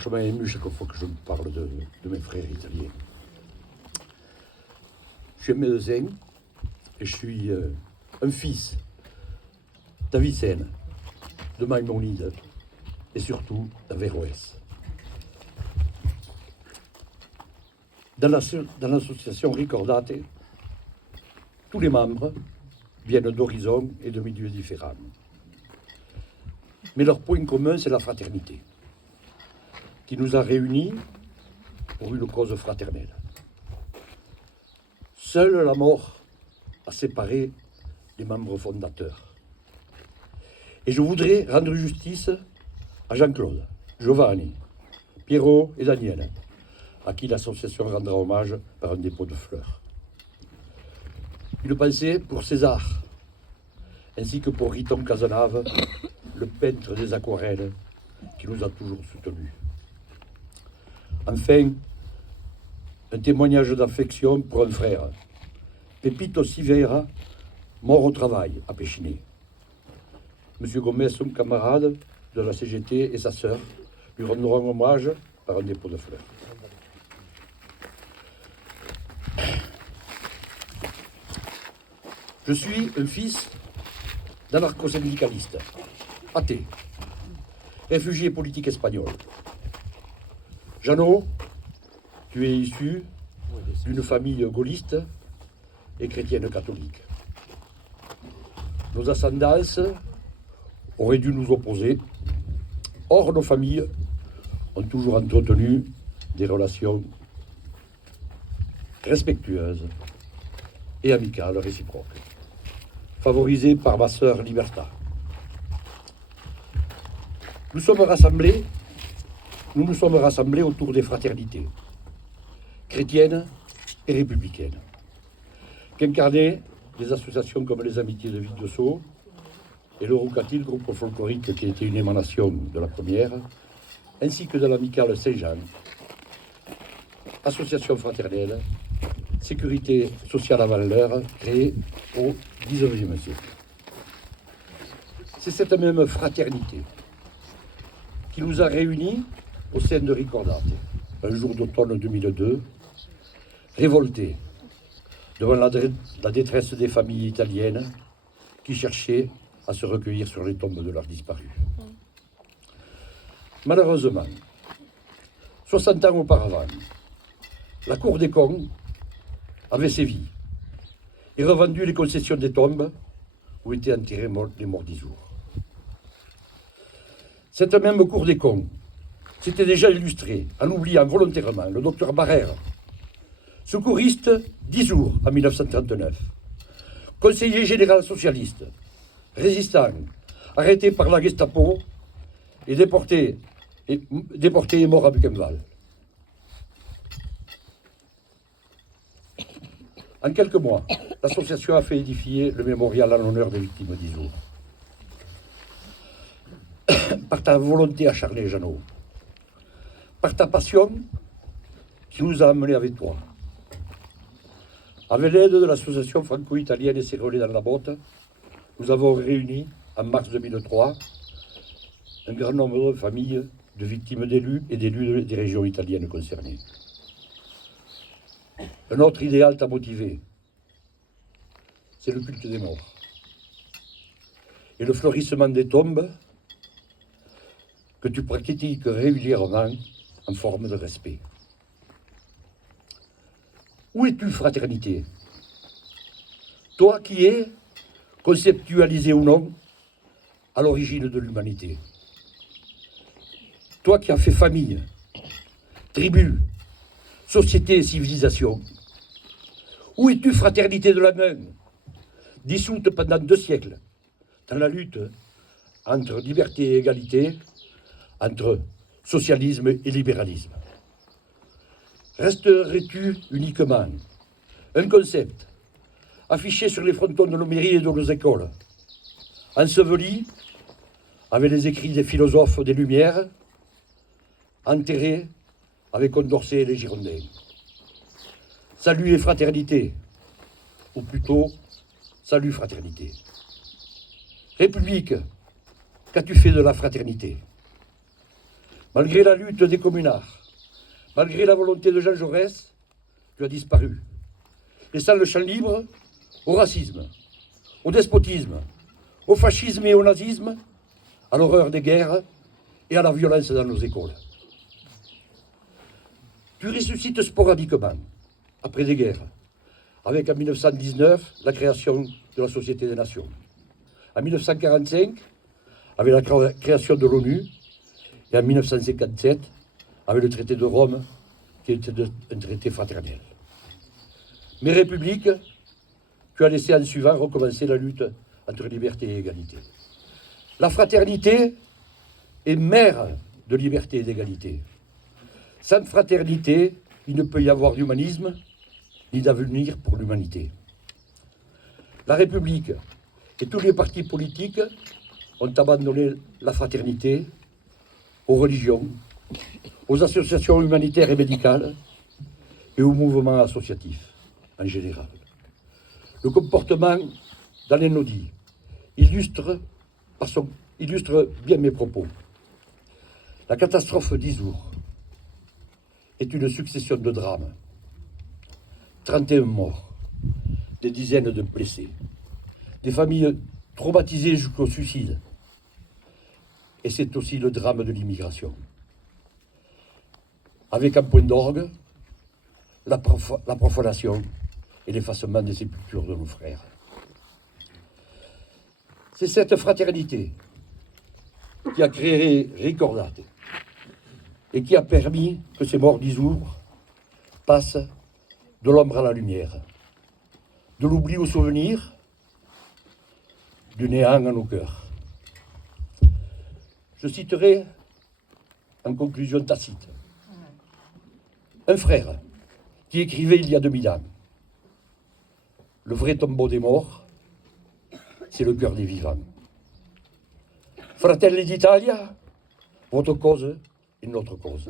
Je m'émue chaque fois que je me parle de mes frères italiens. Je suis un médecin et je suis un fils d'Avicenne, de Maïmonide et surtout d'Averroès. Dans l'association Ricordate, tous les membres viennent d'horizons et de milieux différents. Mais leur point commun, c'est la fraternité, qui nous a réunis pour une cause fraternelle. Seule la mort a séparé les membres fondateurs. Et je voudrais rendre justice à Jean-Claude, Giovanni, Pierrot et Daniel, à qui l'association rendra hommage par un dépôt de fleurs. Une pensée pour César, ainsi que pour Riton Cazenave, le peintre des aquarelles, qui nous a toujours soutenus. Enfin, un témoignage d'affection pour un frère, Pepito Silveira, mort au travail à Péchiné. Monsieur Gomez, son camarade de la CGT, et sa sœur lui rendront hommage par un dépôt de fleurs. Je suis un fils d'anarcho-syndicaliste, athée, réfugié politique espagnol. Jeannot, tu es issu d'une famille gaulliste et chrétienne catholique. Nos ascendances auraient dû nous opposer. Or, nos familles ont toujours entretenu des relations respectueuses et amicales réciproques, favorisées par ma sœur Liberta. Nous nous sommes rassemblés autour des fraternités chrétiennes et républicaines, qu'incarnaient des associations comme les Amitiés de Ville-de-Sceaux et le Roucatil, groupe folklorique qui était une émanation de la première, ainsi que de l'amicale Saint-Jean, association fraternelle, sécurité sociale avant l'heure, créée au XIXe siècle. C'est cette même fraternité qui nous a réunis au sein de Ricordate, un jour d'automne 2002, révoltés devant la détresse des familles italiennes qui cherchaient à se recueillir sur les tombes de leurs disparus. Malheureusement, 60 ans auparavant, la Cour des comptes avait sévi et revendu les concessions des tombes où étaient enterrés les morts d'Isour. Cette même Cour des comptes s'était déjà illustrée en oubliant volontairement le docteur Barrère, secouriste d'Isour en 1939, conseiller général socialiste, résistant, arrêté par la Gestapo et déporté et mort à Buchenwald. En quelques mois, l'association a fait édifier le mémorial en l'honneur des victimes d'Isour. Par ta volonté acharnée, Jeannot, par ta passion qui nous a amenés avec toi. Avec l'aide de l'association franco-italienne et ses relais dans la botte, nous avons réuni, en mars 2003, un grand nombre de familles de victimes d'élus et d'élus des régions italiennes concernées. Un autre idéal t'a motivé, c'est le culte des morts. Et le fleurissement des tombes que tu pratiques régulièrement en forme de respect. Où es-tu, fraternité? Toi qui es, conceptualisé ou non, à l'origine de l'humanité. Toi qui as fait famille, tribu, société et civilisation. Où es-tu, fraternité de la main, dissoute pendant 2 siècles, dans la lutte entre liberté et égalité, entre socialisme et libéralisme? Resterais-tu uniquement un concept affiché sur les frontons de nos mairies et de nos écoles, enseveli avec les écrits des philosophes des Lumières, enterré avec Condorcet et les Girondins? Salut et fraternité, ou plutôt, salut fraternité. République, qu'as-tu fait de la fraternité? Malgré la lutte des communards, malgré la volonté de Jean Jaurès, tu as disparu, laissant le champ libre au racisme, au despotisme, au fascisme et au nazisme, à l'horreur des guerres et à la violence dans nos écoles. Tu ressuscites sporadiquement, après des guerres, avec en 1919 la création de la Société des Nations. En 1945, avec la création de l'ONU, et en 1957, avec le traité de Rome, qui était un traité fraternel. Mais République, tu as laissé en suivant recommencer la lutte entre liberté et égalité. La fraternité est mère de liberté et d'égalité. Sans fraternité, il ne peut y avoir d'humanisme ni d'avenir pour l'humanité. La République et tous les partis politiques ont abandonné la fraternité aux religions, aux associations humanitaires et médicales et aux mouvements associatifs en général. Le comportement d'Alain Naudy illustre bien mes propos. La catastrophe d'Isour est une succession de drames. 31 morts, des dizaines de blessés, des familles traumatisées jusqu'au suicide. Et c'est aussi le drame de l'immigration. Avec un point d'orgue, la profanation et l'effacement des sépultures de nos frères. C'est cette fraternité qui a créé Ricordate et qui a permis que ces morts d'Isour passent de l'ombre à la lumière, de l'oubli au souvenir, du néant à nos cœurs. Je citerai en conclusion Tacite, un frère qui écrivait il y a 2000 ans: le vrai tombeau des morts, c'est le cœur des vivants. Fratelli d'Italia, votre cause est notre cause.